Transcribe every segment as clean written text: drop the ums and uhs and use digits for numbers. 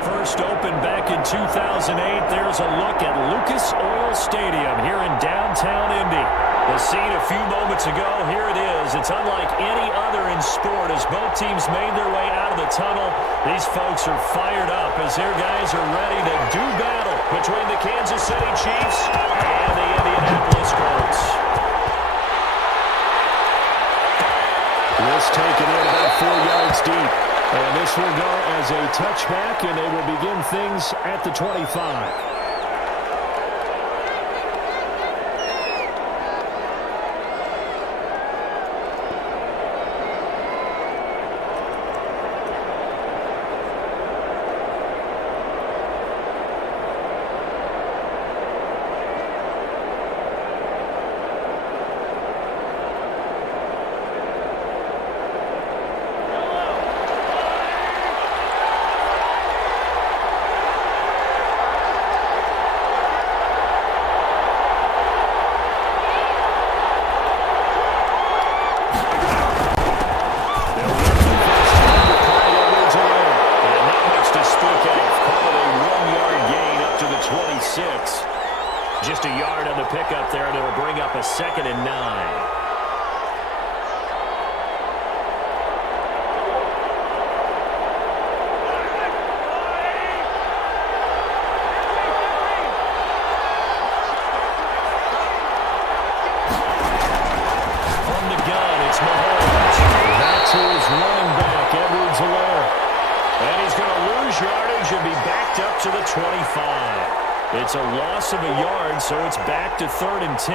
First opened back in 2008. There's a look at Lucas Oil Stadium here in downtown Indy. The scene a few moments ago, here it is. It's unlike any other in sport as both teams made their way out of the tunnel. These folks are fired up as their guys are ready to do battle between the Kansas City Chiefs and the Indianapolis Colts. This taken in about 4 yards deep. And this will go as a touchback, and they will begin things at the 25. Just a yard on the pickup there, and it'll bring up a 2nd and 9. From the gun, it's Mahomes. That's his running back, Edwards-Helaire. And he's going to lose yardage and be backed up to the 25. It's a loss of a yard, so it's back to 3rd and 10.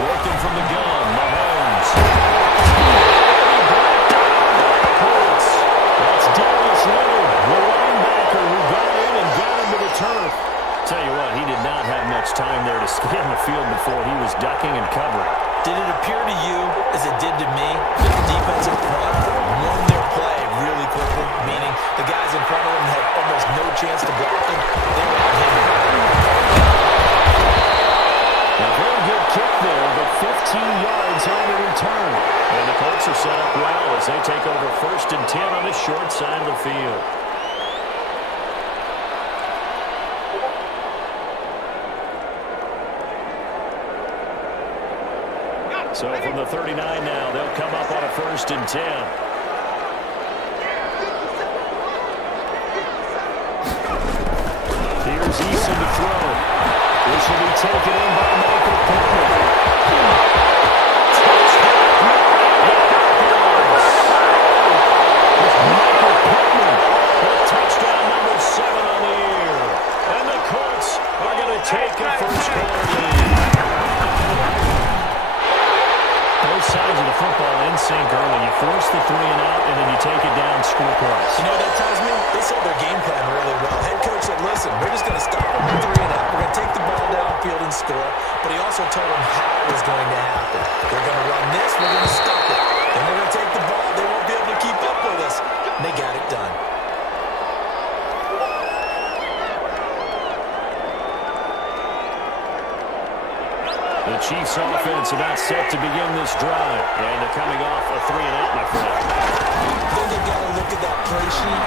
Working from the gun, Mahomes. That's Darius Leonard, the linebacker who got in and got him to the turf. Tell you what, he did not have much time there to scan the field before he was ducking and covering. Did it appear to you, as it did to me, that the defensive front won their play really quickly? Meaning the guys in front of them had almost no chance to block them. They were on him. A very good kick there, but 15 yards on the return. And the Colts are set up well as they take over 1st and 10 on the short side of the field. So from the 39 now, they'll come up on a 1st and 10. Here's Eason to throw. This will be taken in by Michael Pittman. Michael Pittman with touchdown number 7 on the year. And the Colts are going to take a first-quarter lead. Both sides of the football in sync early. You force the 3 and out, and then you take it down, score points. You know what that tells me? They saw their game plan really well. Head coach said, listen, we're just going to stop them with 3 and out. We're going to take the ball downfield and score. But he also told them how it was going to happen. We're going to run this. We're going to stop it. Then we're going to take the ball. They won't be able to keep up with us. And they got it done. The Chiefs offense about set to begin this drive. And they're coming off a 3-and-out, my friend. Then they've got to look at that play sheet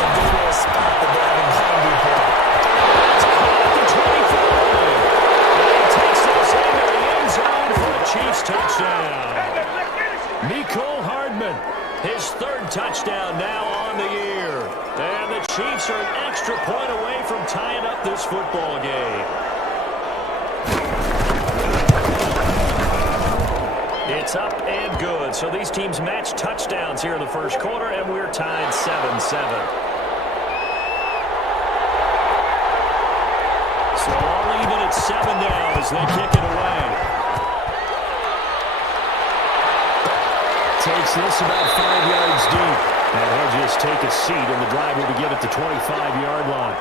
and go to a spot that they haven't found before. It's caught at the 25. And he takes this into the end zone for a Chiefs touchdown. Mecole Hardman, his third touchdown now on the year. And the Chiefs are an extra point away from tying up this football game. It's up and good. So these teams match touchdowns here in the first quarter, and we're tied 7-7. So all even at 7 now as they kick it away. Takes this about 5 yards deep. And he'll just take a seat, and the drive will begin at the 25-yard line.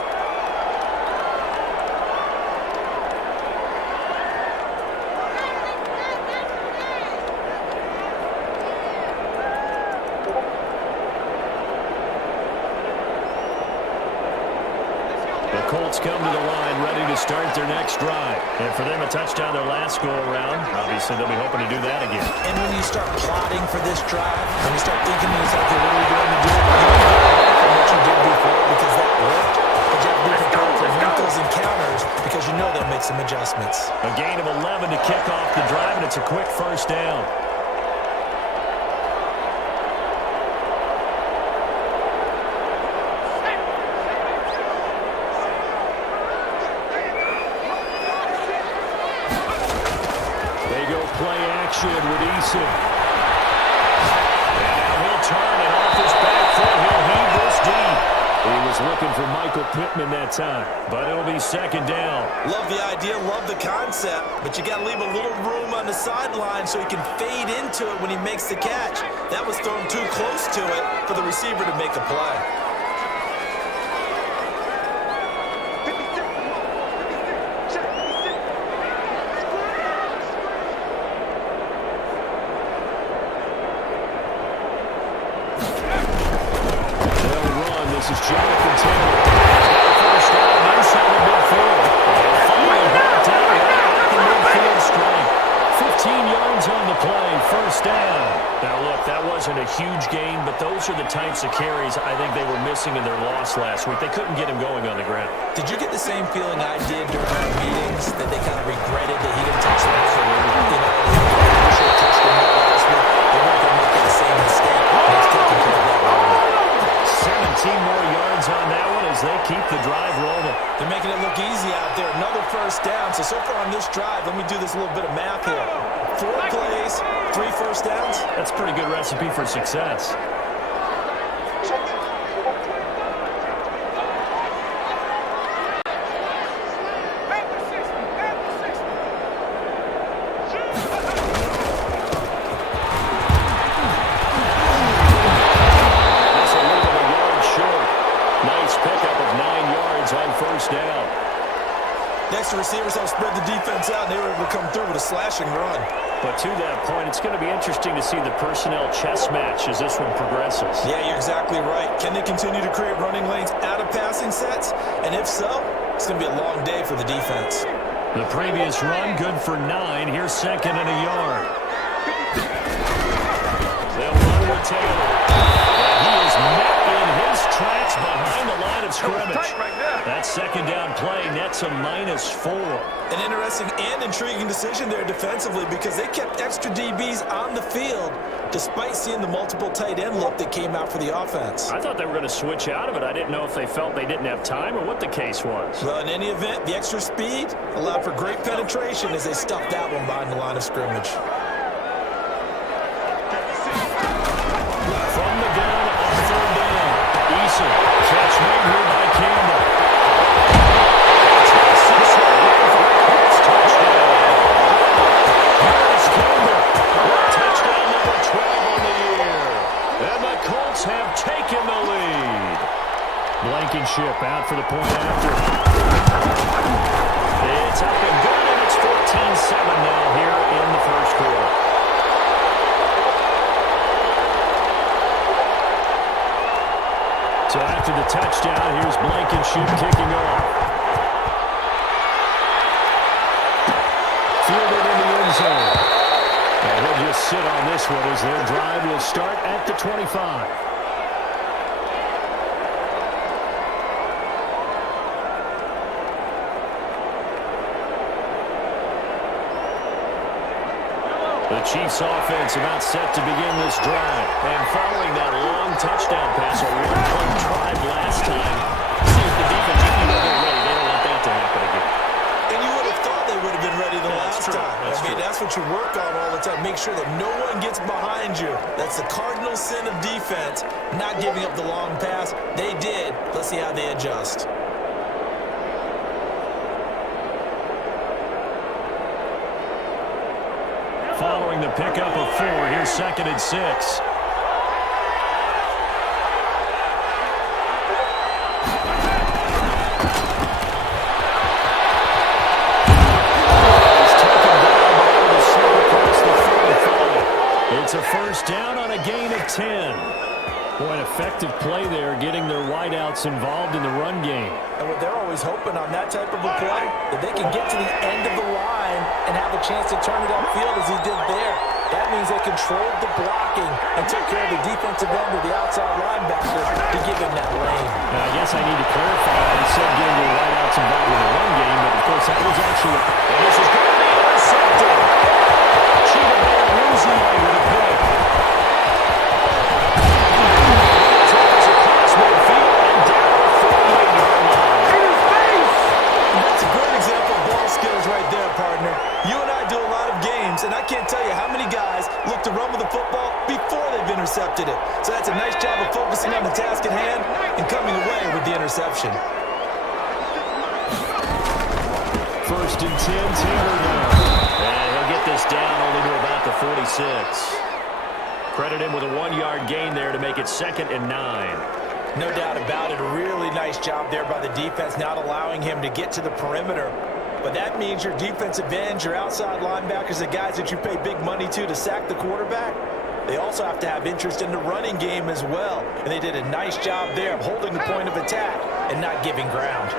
The Colts come to the line ready to start their next drive. And for them, a touchdown their last go-around. Obviously, they'll be hoping to do that again. And when you start plotting for this drive, when you start thinking to yourself, okay, what are we going to do? From what you did before, because that worked. But you have to be prepared for wrinkles and counters because you know they'll make some adjustments. A gain of 11 to kick off the drive, and it's a quick first down. Play action with Eason. And now he'll turn it off his back foot. He'll heave this deep. He was looking for Michael Pittman that time, but it'll be second down. Love the idea, love the concept, but you got to leave a little room on the sideline so he can fade into it when he makes the catch. That was thrown too close to it for the receiver to make a play. This is Jonathan Taylor. First down inside the midfield. Finally brought down at the midfield strike. 15 yards on the play. First down. Now, look, that wasn't a huge gain, but those are the types of carries I think they were missing in their loss last week. They couldn't get him going on the ground. Did you get the same feeling I did during our meetings, that they kind of regretted that he didn't touch the ball? You know, he should have touched the ball last week. They weren't going to make the same mistake. And he's taking care of that role. 17 more yards on that one as they keep the drive rolling. They're making it look easy out there. Another first down. So far on this drive, let me do this little bit of math here. 4 plays, 3 first downs. That's a pretty good recipe for success. Next, the receivers help spread the defense out, and they were able to come through with a slashing run. But to that point, it's going to be interesting to see the personnel chess match as this one progresses. Yeah, you're exactly right. Can they continue to create running lanes out of passing sets? And if so, it's going to be a long day for the defense. The previous run, good for 9. Here's second and a yard. They'll run with Taylor. And he is met in his tracks behind the line of scrimmage. That second down play nets a -4. An interesting and intriguing decision there defensively because they kept extra DBs on the field despite seeing the multiple tight end look that came out for the offense. I thought they were going to switch out of it. I didn't know if they felt they didn't have time or what the case was. Well, in any event, the extra speed allowed for great penetration as they stuffed that one behind the line of scrimmage. From the gun on third down, Eason, catch made here by Campbell. Have taken the lead. Blankenship out for the point after. It's up and good, and it's 14-7 now here in the first quarter. So after the touchdown, here's Blankenship kicking off. Fielded sit on this one as their drive will start at the 25. The Chiefs offense about set to begin this drive. And following that long touchdown pass, a one-play drive last time, seems the defense is ready. They don't want that to happen again. And you would have thought they would have been ready the last time. That's what you work on all the time. Make sure that no one gets behind you. That's the cardinal sin of defense, not giving up the long pass. They did. Let's see how they adjust. Following the pickup of 4, here's 2nd and 6. It's a first down on a gain of 10. Boy, an effective play there, getting their wideouts involved in the run game. And what they're always hoping on that type of a play, that they can get to the end of the line and have a chance to turn it upfield as he did there. That means they controlled the blocking and took care of the defensive end of the outside linebacker to give him that lane. Now, I guess I need to clarify. I said getting their wideouts involved in the run game, but of course that was actually and this is going to be intercepted. Cheetah Bear losing with a pick. And I can't tell you how many guys look to run with the football before they've intercepted it. So that's a nice job of focusing on the task at hand and coming away with the interception. 1st and 10, Taylor down. And he'll get this down only to about the 46. Credit him with a 1-yard gain there to make it 2nd and 9. No doubt about it. A really nice job there by the defense, not allowing him to get to the perimeter. But that means your defensive ends, your outside linebackers, the guys that you pay big money to sack the quarterback, they also have to have interest in the running game as well. And they did a nice job there of holding the point of attack and not giving ground.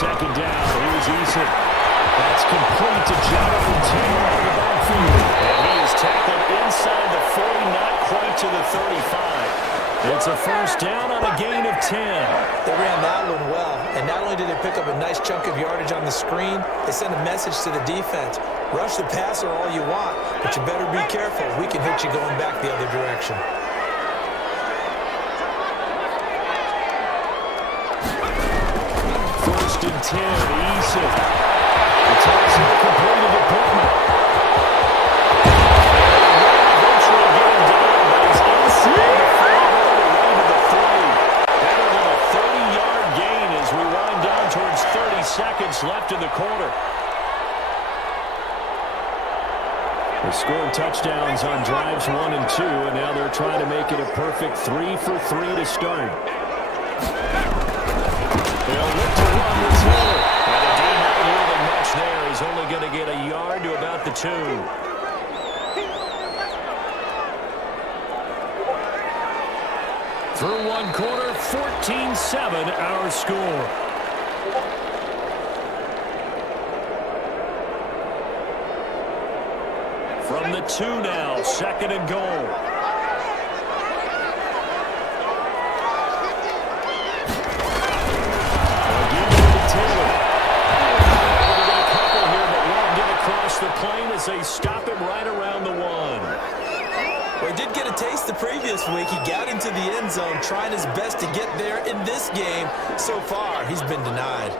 Second down, here's Eason. That's complete to Jonathan Taylor on the backfield. And he is tackled inside the 40, not quite to the 35. It's a first down on a gain of 10. They ran that one well, and not only did they pick up a nice chunk of yardage on the screen, they sent a message to the defense. Rush the passer all you want, but you better be careful. We can hit you going back the other direction. First and 10, Eason. The toss completed to Pittman. Eventually get him down, but he's inside the 5 all the way to the 3. Better than a 30-yard gain as we wind down towards 30 seconds left in the quarter. They scored touchdowns on drives 1 and 2, and now they're trying to make it a perfect 3 for 3 to start. They'll look to run with Taylor. And the D not yielding much there. He's only going to get a yard to about the 2. Through 1 quarter, 14-7 our score. From the 2 now, 2nd and goal. The plane as they stop him right around the 1. Well, he did get a taste the previous week. He got into the end zone, trying his best to get there in this game. So far, he's been denied.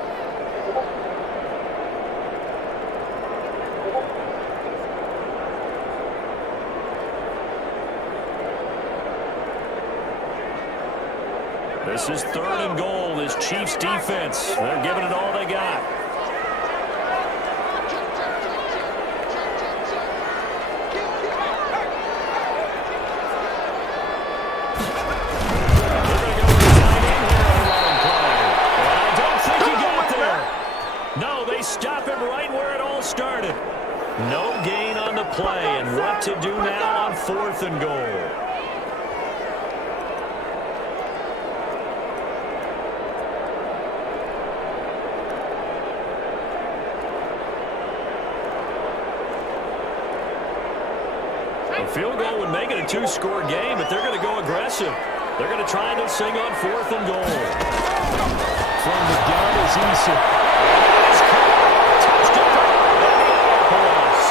This is 3rd and goal. This Chiefs defense, they're giving it all they got. Stop him right where it all started. No gain on the play, and what to do now on 4th and goal. A field goal would make it a two-score game, but they're going to go aggressive. They're going to try this thing on 4th and goal. From the gun is Eason. Touchdown, Indianapolis.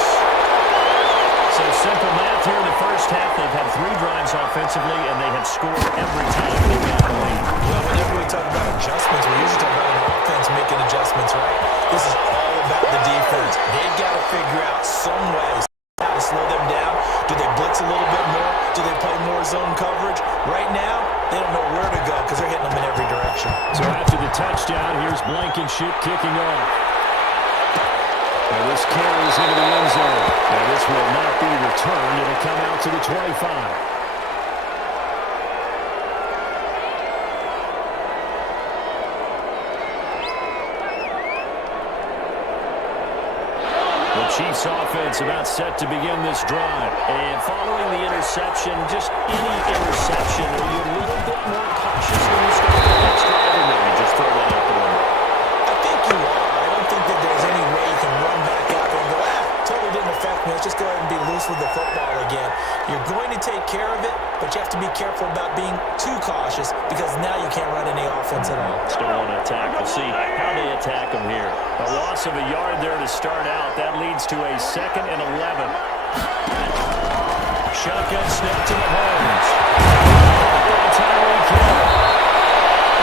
So simple math here in the first half. They've had 3 drives offensively, and they have scored every time they've got the lead. Well, whenever we talk about adjustments, we usually talk about an offense making adjustments, right? This is all about the defense. They've got to figure out some ways how to slow them down. Do they blitz a little bit more? Do they play more zone coverage? Right now, they don't know where to go because they're hitting them in every direction. So after the touchdown, here's Blankenship kicking off. And this carries into the end zone. And this will not be returned. It'll come out to the 25. Chiefs offense about set to begin this drive. And following the interception, just any interception, are you a little bit more cautious when you start the next drive, or maybe just throw that out the window? I think you are. I don't think that there's any way you can run back out there and go, totally didn't affect me. Let's just go ahead and be loose with the football again. You're going to take care of it, but you have to be careful about being too cautious because now you can't run any offense at all. Still want to attack. We'll see how they attack them here. A loss of a yard there to start out. That leads to a 2nd and 11. Shotgun snap to Mahomes. Tyreek Hill.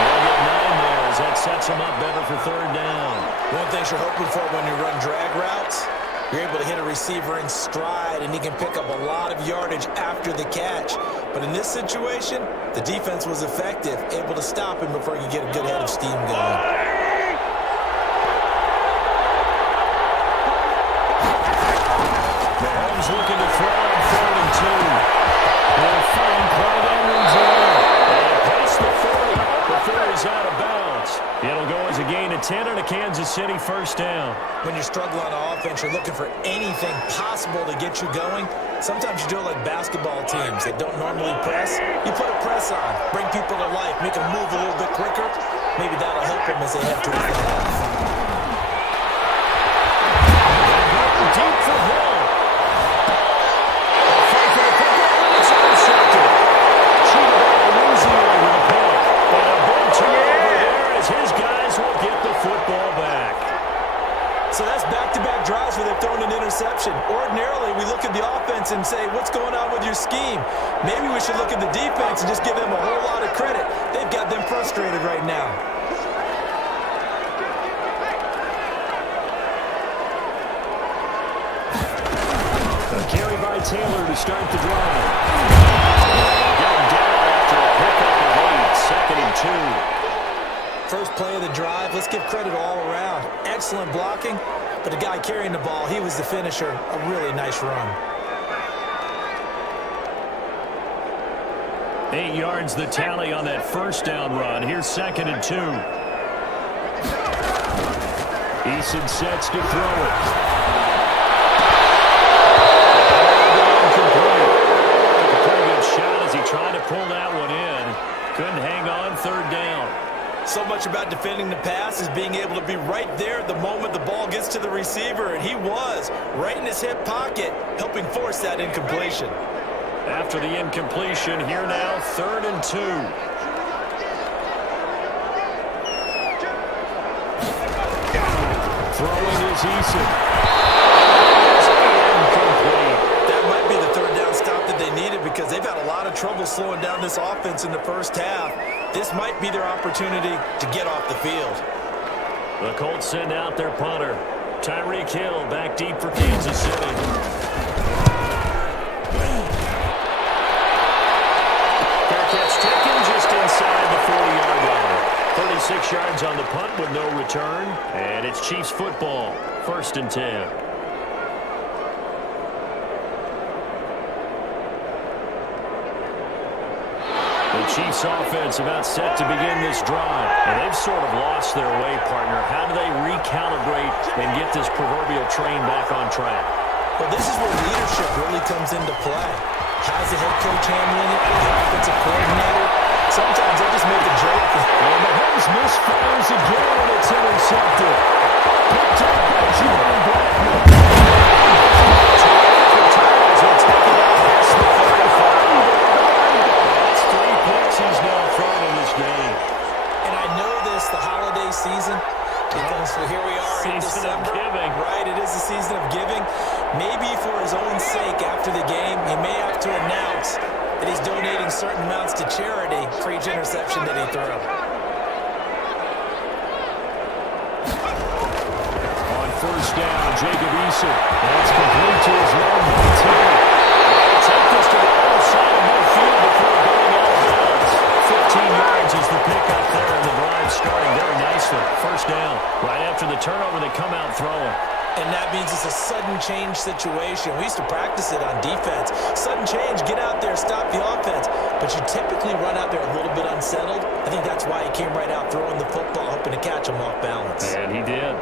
They'll get 9 there as that sets them up better for 3rd down. One thing you're hoping for when you run drag routes, you're able to hit a receiver in stride, and he can pick up a lot of yardage after the catch. But in this situation, the defense was effective, able to stop him before he could get a good head of steam going. Mahomes looking to throw on 3rd and 2. They'll find Clyde Edwards-Helaire. And past the 40 before he's out of bounds. It'll go as a gain of 10 on a Kansas City 1st down. When you're struggling on offense, you're looking for anything possible to get you going. Sometimes you do it like basketball teams that don't normally press. You put a press on, bring people to life, make them move a little bit quicker. Maybe that'll help them as they head towards the half. Deep for Hill. A fake for the football, and it's intercepted. Cheetah losing it with a pick. And a big turnover there as his guys will get the football back. So that's back-to-back drives where they've thrown an interception. Ordinarily, we look at the offense and say, what's going on with your scheme? Maybe we should look at the defense and just give them a whole lot of credit. They've got them frustrated right now. A carry by Taylor to start the drive. Get him down after a pickup of 8, 2nd and 2. First play of the drive, let's give credit all around. Excellent blocking, but the guy carrying the ball, he was the finisher. A really nice run. 8 yards the tally on that 1st down run. Here's 2nd and 2. Eason sets to throw it. A pretty good shot as he tried to pull that one in. Couldn't hang on, 3rd down. So much about defending the pass is being able to be right there at the moment the ball gets to the receiver, and he was right in his hip pocket, helping force that incompletion. After the incompletion, here now, 3rd and 2. Throwing is Eason. Incomplete. That might be the 3rd down stop that they needed because they've had a lot of trouble slowing down this offense in the first half. This might be their opportunity to get off the field. The Colts send out their punter. Tyreek Hill back deep for Kansas City. Fair catch taken just inside the 40-yard line. 36 yards on the punt with no return. And it's Chiefs football. 1st and 10. The Chiefs offense about set to begin this drive. And they've sort of lost their way, partner. How do they recalibrate and get this proverbial train back on track? Well, this is where leadership really comes into play. How's the head coach handling it? The offensive coordinator? Sometimes they just make a joke. And Mahomes misfires again, and it's intercepted. Picked up by Juwan Blackmon. Will take it out giving. Maybe for his own sake after the game, he may have to announce that he's donating certain amounts to charity for each interception that he threw. On first down, Jacob Eason. That's complete to his long man. Take this to the other side of midfield before going out of bounds. 15 yards is the pickup there, and the drive starting very nicely. First down. Right after the turnover, they come out throwing. And that means it's a sudden change situation. We used to practice it on defense. Sudden change, get out there, stop the offense. But you typically run out there a little bit unsettled. I think that's why he came right out throwing the football, hoping to catch him off balance. And he did.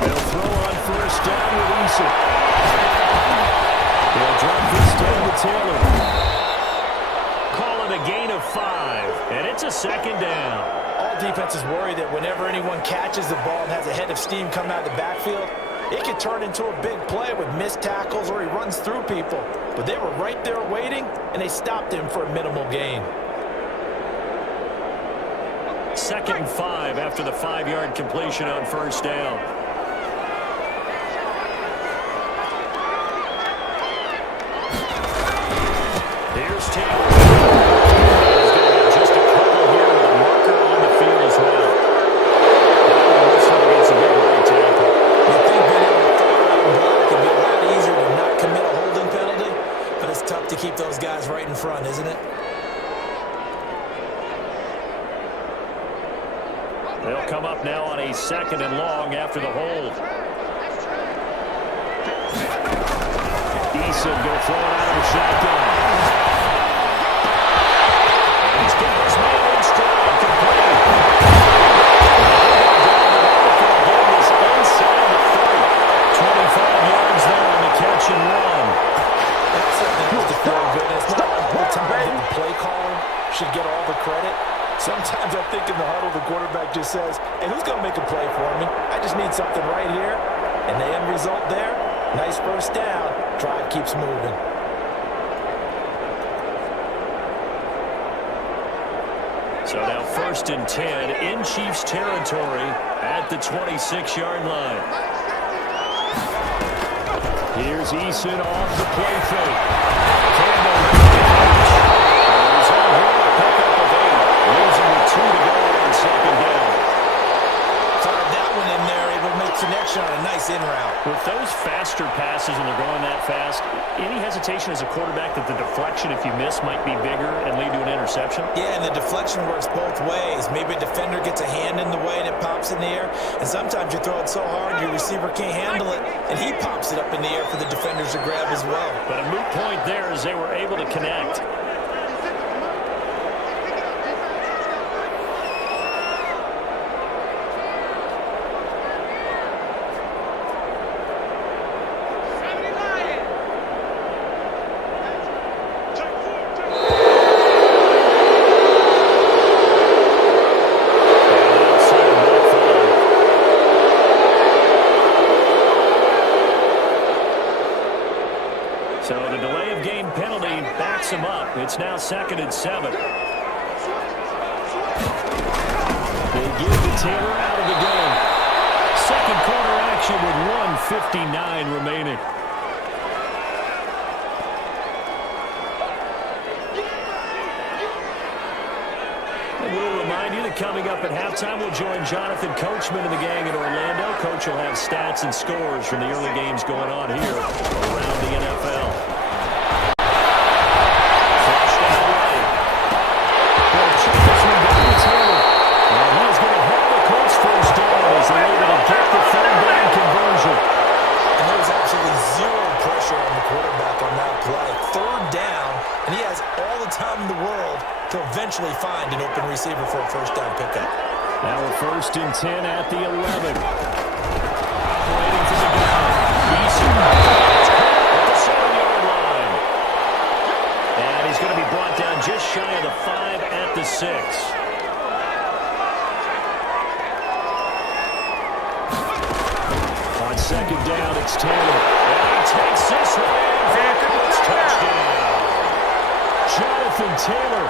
They'll throw on first down with Eason. They'll drop this down to Taylor. Call it a gain of 5, and it's a second down. All defenses worry that whenever anyone catches the ball and has a head of steam come out of the backfield, it could turn into a big play with missed tackles or he runs through people. But they were right there waiting, and they stopped him for a minimal gain. Second and 5 after the 5-yard completion on first down. Here's Taylor. He's going to get just a couple here with a marker on the field as well. This one gets a big right tackle. You think being able to throw out and block would be a lot easier to not commit a holding penalty, but it's tough to keep those guys right in front, isn't it? They'll come up now on a second and long after the hold. Eason go throw it out of the shotgun. And he's got his man in stride, complete. Getting this inside the 30. 25 yards there on the catch and run. That certainly needs to feel good. It's not like the time that the play caller should get all the credit. Sometimes I think in the huddle, the quarterback just says, hey, who's going to make a play for me? I just need something right here. And the end result there, nice first down. Drive keeps moving. So now first and 10 in Chiefs territory at the 26-yard line. Here's Eason off the play fake. Campbell makes the catch. He's on here to pick up of 8. Losing with 2 to go on second down. Fired that one in there, able to make connection on a nice in route. With those faster passes when they're going that fast, any hesitation as a quarterback that the deflection, if you miss, might be bigger and lead to an interception? Yeah, and the deflection works both ways. Maybe a defender gets a hand in the way and it pops in the air. And sometimes you throw it so hard your receiver can't handle it, and he pops it up in the air for the defenders to grab as well. But a moot point there as they were able to connect. So the delay of game penalty backs him up. It's now 2nd and 7. They give to Taylor out of the game. Second quarter action with 1:59 remaining. And we'll remind you that coming up at halftime, we'll join Jonathan Coachman and the gang in Orlando. Coach will have stats and scores from the early games going on here around the NFL. Flash down right. Well, check this one down to Taylor. And he's going to have the Colts first down as they're able to get the third down conversion. And there was absolutely zero pressure on the quarterback on that play. Third down, and he has all the time in the world to eventually find an open receiver for a first down pickup. Now we're 1st and 10 at the 11. Operating for the gun. Eason at the 7-yard line. And he's going to be brought down just shy of the 5 at the 6. On second down, it's Taylor. And he takes this one in for a Colts touchdown. Jonathan Taylor,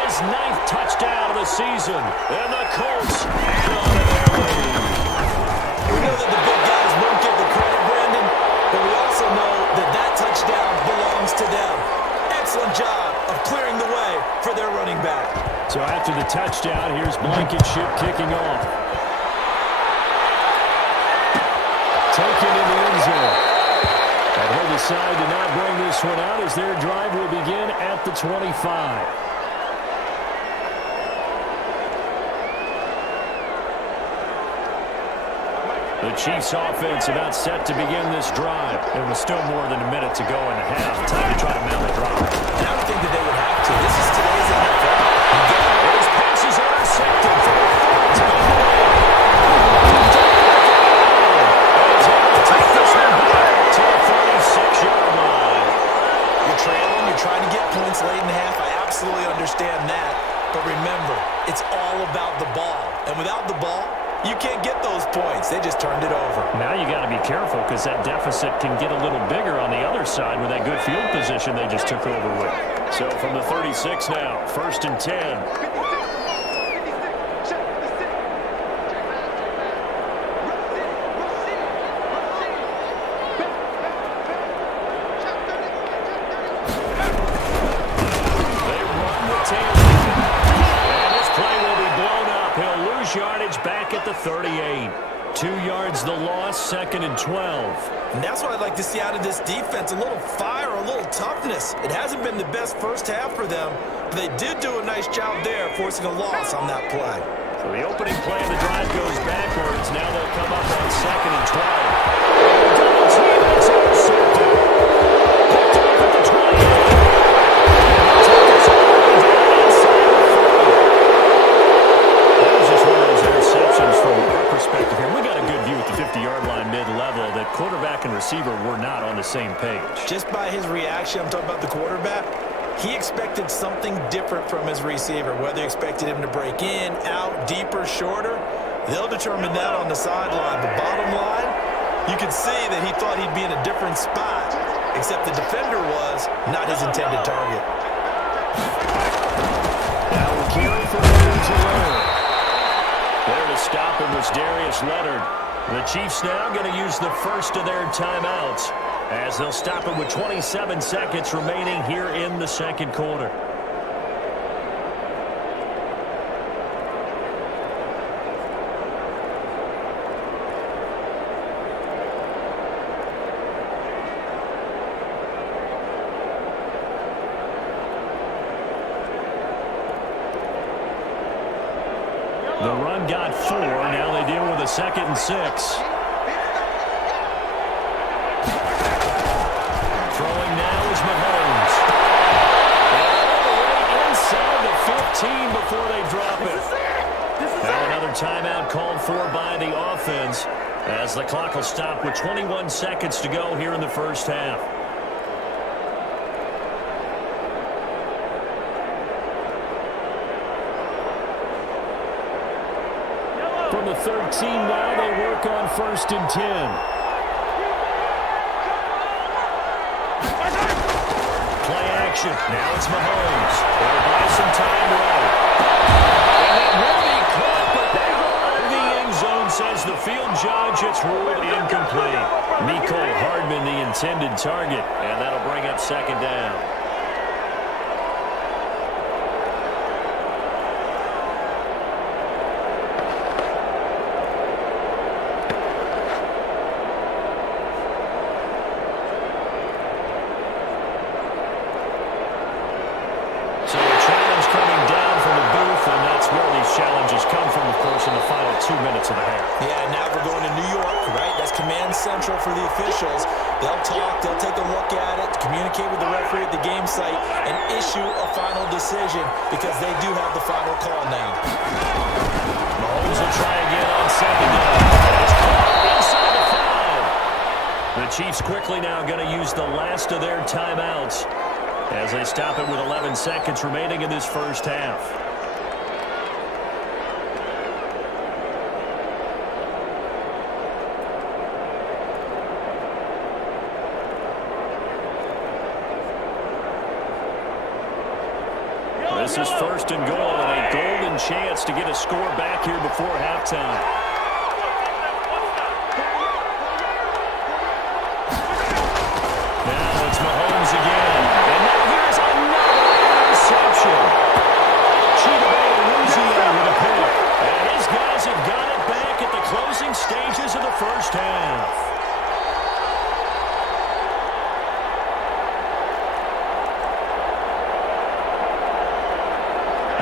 his 9th touchdown of the season. And the Colts add on to their lead. We know that the big guys won't get the credit, Brandon, but we also know that that touchdown belongs to them. Excellent job of clearing the way for their running back. So after the touchdown, here's Blankenship kicking off. Taken in the end zone. And he'll decide to not bring this one out as their drive will begin at the 25. The Chiefs offense about set to begin this drive. And with still more than a minute to go in the half, time to try to mount a drive. And I don't think that they would have to. This is today's NFL. His pass is intercepted for the third time. Take this one back to the 36-yard line. You're trailing. You're trying to get points late in the half. I absolutely understand that. But remember, it's all about the ball. And without the ball, you can't get those points. They just turned it over. Now you got to be careful because that deficit can get a little bigger on the other side with that good field position they just took over with. So from the 36 now, 1st and 10. Yardage back at the 38. 2 yards the loss, 2nd and 12. And that's what I'd like to see out of this defense. A little fire, a little toughness. It hasn't been the best first half for them, but they did do a nice job there, forcing a loss on that play. So the opening play of the drive goes backwards. Now they'll come up on 2nd and 12. Double team, it's intercepted. Picked off at the 28. From our perspective here, we got a good view at the 50-yard line mid-level that quarterback and receiver were not on the same page. Just by his reaction, I'm talking about the quarterback, he expected something different from his receiver. Whether he expected him to break in, out, deeper, shorter, they'll determine that on the sideline. The bottom line, you could see that he thought he'd be in a different spot, except the defender was not his intended target. Now we'll carry for Leonard. There to stop him was Darius Leonard. The Chiefs now going to use the first of their timeouts as they'll stop him with 27 seconds remaining here in the second quarter. The run got 4. Now they deal with a 2nd and 6. Throwing now is Mahomes. All the way inside the 15 before they drop it. Now another timeout called for by the offense as the clock will stop with 21 seconds to go here in the first half. From the 13 now, they work on 1st and 10. Play action. Now it's Mahomes. They'll buy some time right. And it will be caught, but the end zone says the field judge, it's ruled incomplete. Mecole Hardman, the intended target, and that'll bring up 2nd down. Challenges come from, of course, in the final 2 minutes of the half. Yeah, now we're going to New York, right? That's command central for the officials. They'll talk, they'll take a look at it, communicate with the referee at the game site, and issue a final decision because they do have the final call now. Mahomes will try again on 2nd down. It's caught inside the 5. The Chiefs quickly now going to use the last of their timeouts as they stop it with 11 seconds remaining in this first half. This is first and goal and a golden chance to get a score back here before halftime. Now it's Mahomes again. And now here's another interception. With a pick. And his guys have got it back at the closing stages of the first half.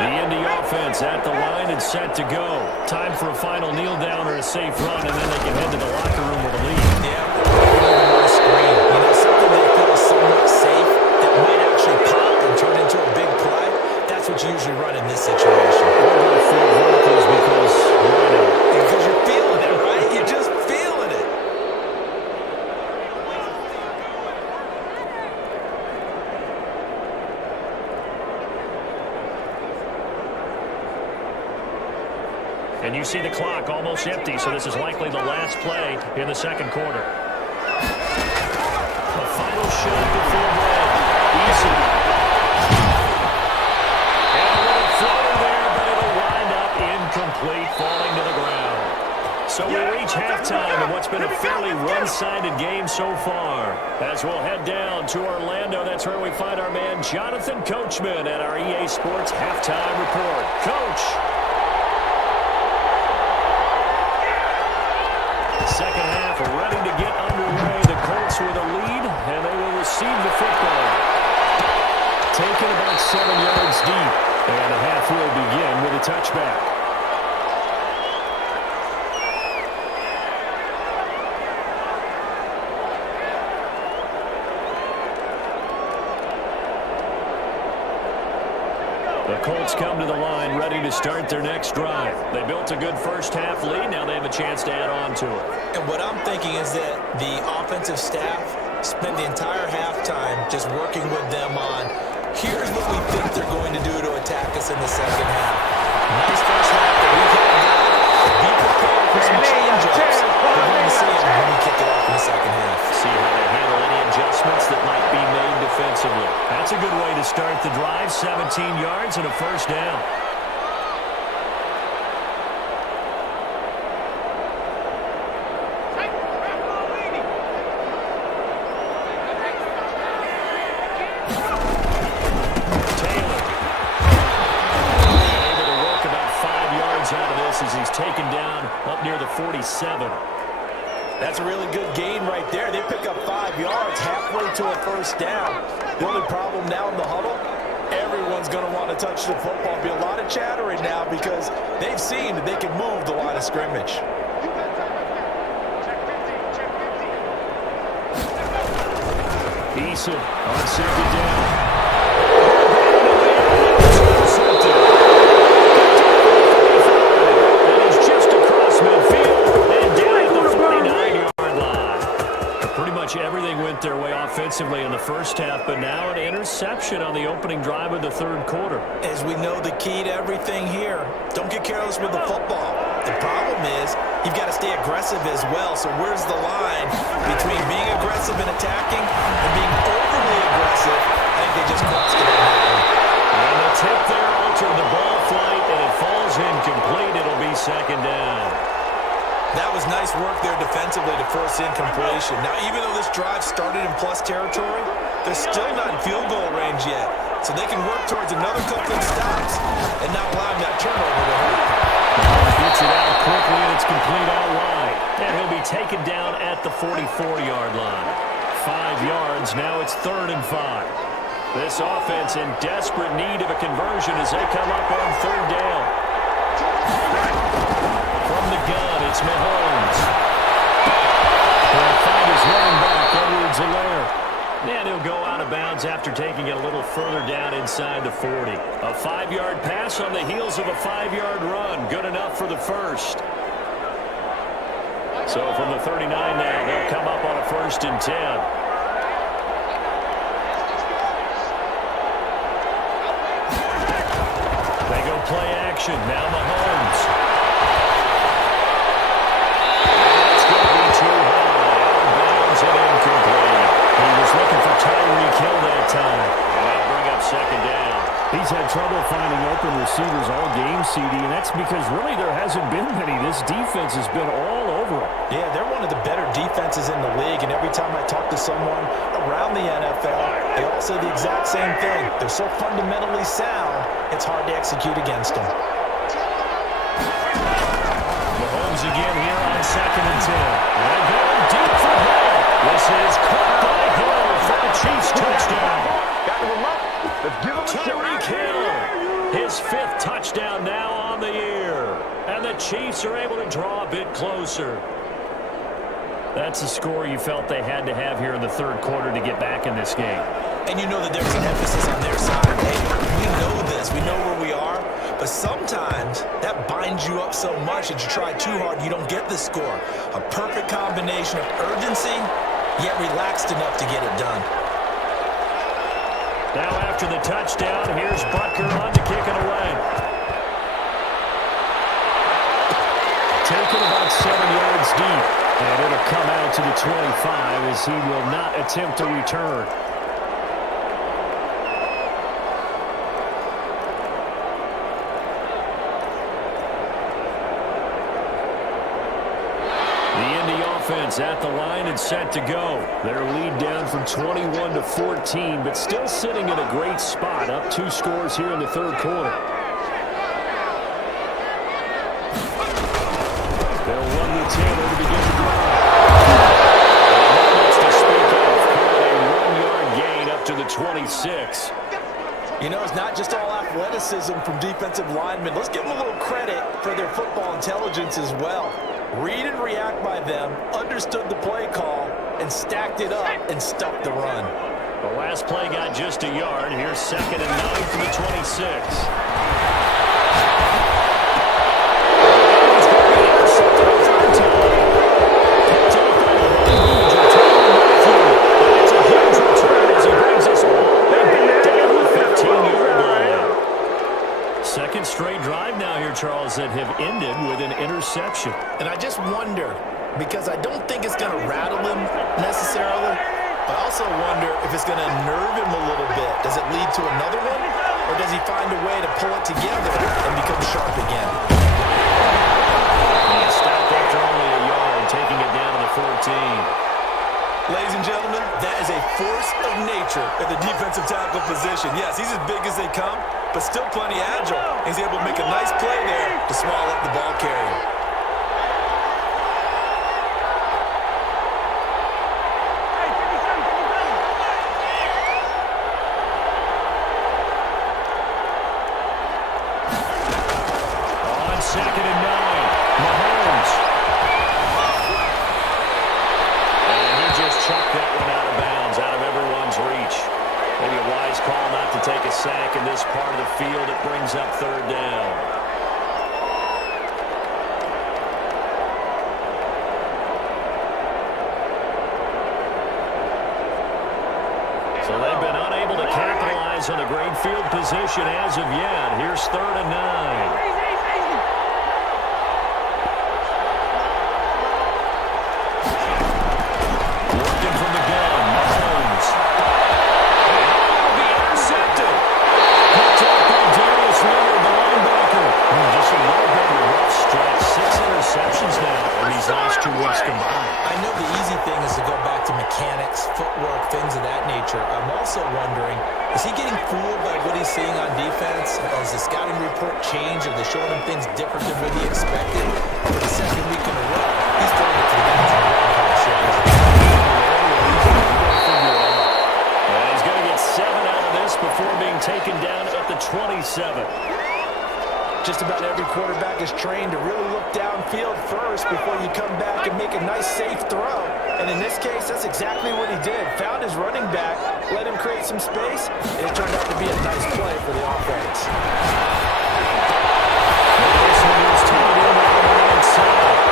The Indy offense at the line and set to go. Time for a final kneel down or a safe run, and then they can head to the locker room with a lead. Yeah, on a screen. You know, something they feel is somewhat safe that might actually pop and turn into a big play. That's what you usually run in this situation. We're going to full verticals because you're feeling it, right? You're just feeling it. And you see the clock almost empty, so this is likely the last play in the second quarter. The final shot before red. Easy. And a little floater there, but it'll wind up incomplete, falling to the ground. So we reach halftime in what's been a fairly one-sided game so far. As we'll head down to Orlando, that's where we find our man Jonathan Coachman at our EA Sports Halftime Report. Coach. Second half ready to get underway. The Colts with a lead, and they will receive the football. Taken about 7 yards deep, and the half will begin with a touchback. The Colts come to the line ready to start their next drive. They built a good first half lead. Now they have a chance to add on to it. And what I'm thinking is that the offensive staff spent the entire halftime just working with them on, here's what we think they're going to do to attack us in the second half. Nice first half that we've had. Be prepared for some change-ups. We're going to see them when we kick it off in the second half. See how they handle any adjustments that might be made defensively. That's a good way to start the drive. 17 yards and a first down. As he's taken down up near the 47. That's a really good gain right there. They pick up 5 yards halfway to a first down. The only problem now in the huddle, everyone's going to want to touch the football. Be a lot of chattering now because they've seen that they can move the line of scrimmage. Eason on second down. Everything went their way offensively in the first half, but now an interception on the opening drive of the third quarter. As we know, the key to everything here, don't get careless with the football. The problem is you've got to stay aggressive as well. So where's the line between being aggressive and attacking and being overly aggressive? I think they just crossed it on that one. And the tip there altered the ball flight, and it falls incomplete. It'll be second down. That was nice work there defensively to force incompletion. Now, even though this drive started in plus territory, they're still not in field goal range yet. So they can work towards another couple of stops and not allow that turnover to hurt. Gets it out quickly, and it's complete out wide. And he'll be taken down at the 44-yard line. 5 yards, now it's 3rd and 5. This offense in desperate need of a conversion as they come up on 3rd down. From the gun, it's Mahomes. He'll find his running back, Edwards-Helaire. And he'll go out of bounds after taking it a little further down inside the 40. A 5-yard pass on the heels of a 5-yard run. Good enough for the first. So from the 39 now, they'll come up on a 1st and 10. They go play action. Now Mahomes. Incomplete. He was looking for Tyreek Hill that time. And that'll bring up second down. He's had trouble finding open receivers all game, CD, and that's because really there hasn't been many. This defense has been all over him. Yeah, they're one of the better defenses in the league, and every time I talk to someone around the NFL, they all say the exact same thing. They're so fundamentally sound, it's hard to execute against them. Mahomes again here on 2nd and 10. They're going deep for Hill. This is caught by Hill for the Chiefs touchdown. Tyreek Hill, his 5th touchdown now on the year. And the Chiefs are able to draw a bit closer. That's the score you felt they had to have here in the 3rd quarter to get back in this game. And you know that there's an emphasis on their side. Hey, we know this. We know where we are. But sometimes that binds you up so much that you try too hard, you don't get the score. A perfect combination of urgency, yet relaxed enough to get it done. Now after the touchdown, here's Butker on to kick it away. Taken about 7 yards deep. And it'll come out to the 25 as he will not attempt to return. At the line and set to go. Their lead down from 21 to 14, but still sitting in a great spot, up 2 scores here in the 3rd quarter. They'll run the table to begin the drive. To speak of, a 1-yard gain up to the 26. You know, it's not just all athleticism from defensive linemen. Let's give them a little credit for their football intelligence as well. Read and react by them, understood the play call, and stacked it up and stuffed the run. The last play got just a yard. Here's 2nd and 9 from the 26. Second straight drive now here, Charles, that have ended with an interception. And I just wonder, because I don't think it's going to rattle him necessarily, but I also wonder if it's going to nerve him a little bit. Does it lead to another one, or does he find a way to pull it together and become sharp again? He stopped after only a yard, taking it down to the 14. Ladies and gentlemen, that is a force of nature at the defensive tackle position. Yes, he's as big as they come, but still plenty agile. He's able to make a nice play there to swallow up the ball carrier. On 2nd and 9, Mahomes. Chuck that one out of bounds, out of everyone's reach. Maybe a wise call not to take a sack in this part of the field. It brings up 3rd down. So they've been unable to capitalize on the great field position as of yet. Here's 3rd and 9. Last 2 weeks combined. I know the easy thing is to go back to mechanics, footwork, things of that nature. I'm also wondering, is he getting fooled by what he's seeing on defense? Has the scouting report changed? Are they showing him things different than what he expected? For the 2nd week in a row, he's throwing it to the guys in the run for the shot. He's going to get 7 out of this before being taken down at the 27. Just about every quarterback is trained to really look downfield first before you come back and make a nice, safe throw. And in this case, that's exactly what he did. Found his running back, let him create some space, and it turned out to be a nice play for the offense. This one is tied in on the right side.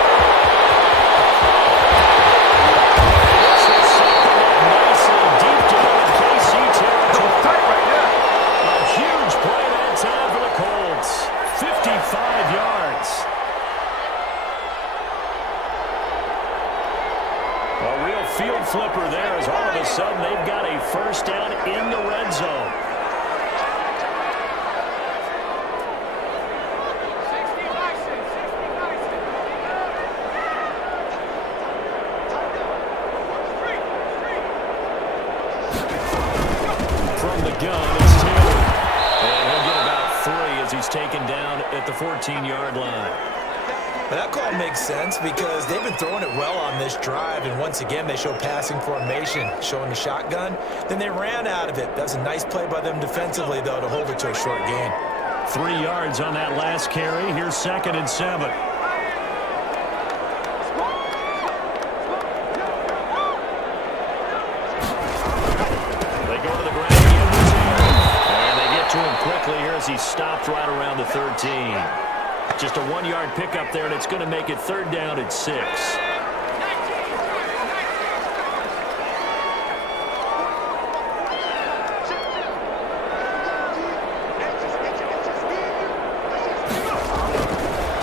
This is something up nicely deep down in KC territory. A huge play that time for the Colts. 55 yards. A real field flipper there as all of a sudden they've got a first down in the red zone. is taken down at the 14-yard line. But that call makes sense because they've been throwing it well on this drive, and once again they show passing formation, showing the shotgun. Then they ran out of it. That's a nice play by them defensively, though, to hold it to a short gain. 3 yards on that last carry. Here's 2nd and 7. They go to the ground again. And they get to him quickly here as he stopped right around the 13. Just a 1-yard pickup there, and it's going to make it 3rd down at 6.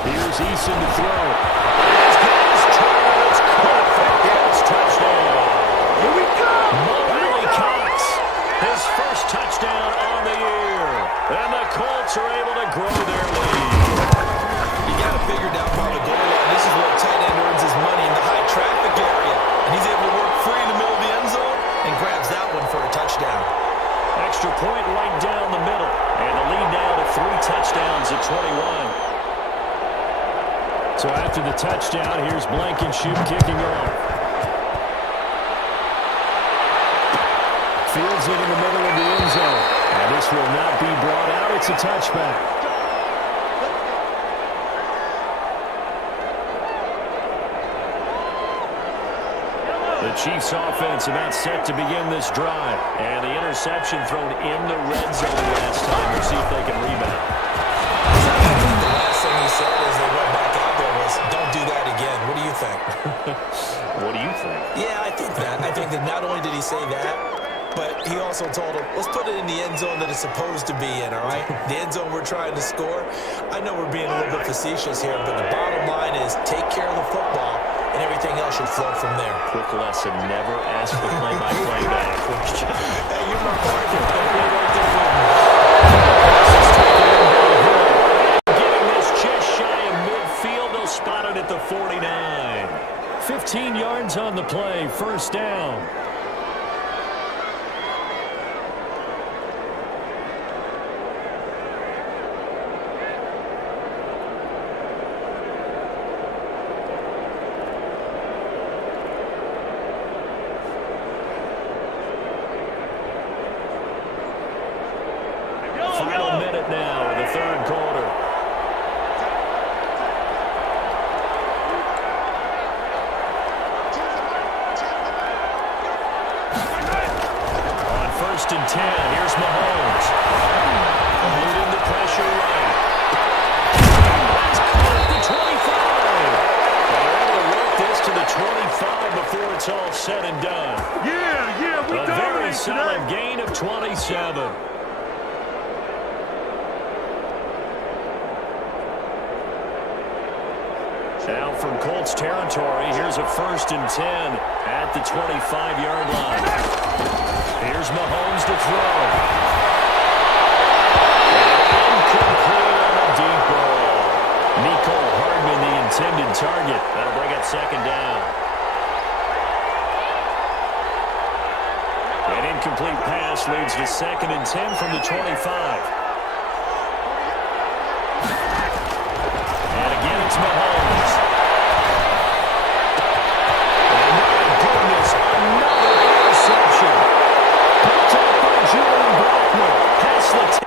Here's Eason to throw. It's caught for Hill's touchdown. Here we go. Mo Cox, his first touchdown on the year. And the Colts are able to grow their lead. Figured out by the goal line. This is where a tight end earns his money in the high traffic area. And he's able to work free in the middle of the end zone and grabs that one for a touchdown. Extra point right down the middle. And the lead now to 3 touchdowns at 21. So after the touchdown, here's Blankenship kicking off. Fields it in the middle of the end zone. And this will not be brought out. It's a touchback. The Chiefs offense about set to begin this drive. And the interception thrown in the red zone last time. We'll see if they can rebound. The last thing he said as they went back out there was, don't do that again. What do you think? What do you think? Yeah, I think that. I think that not only did he say that, but he also told him, let's put it in the end zone that it's supposed to be in, all right? The end zone we're trying to score. I know we're being a little bit facetious here, but the bottom line is take care of the football, and everything else should flow from there. Quick lesson, never ask for play-by-play back. Hey, you're my partner. Getting this just shy of midfield. They'll spot it at the 49. 15 yards on the play, 1st down. Final minute now in the 3rd quarter. On 1st and 10, here's Mahomes. Eluding the pressure right. That's caught at the 25. They're able to work this to the 25 before it's all said and done. Yeah, we A very dominate solid today. gain of 27. Now from Colts territory, here's a 1st and 10 at the 25-yard line. Here's Mahomes to throw. Incomplete on a deep ball. Nico Hardman, the intended target. That'll bring up 2nd down. An incomplete pass leads to 2nd and 10 from the 25. And again, it's Mahomes. And my goodness, another interception. Picked up by Julian Blackmon. Past the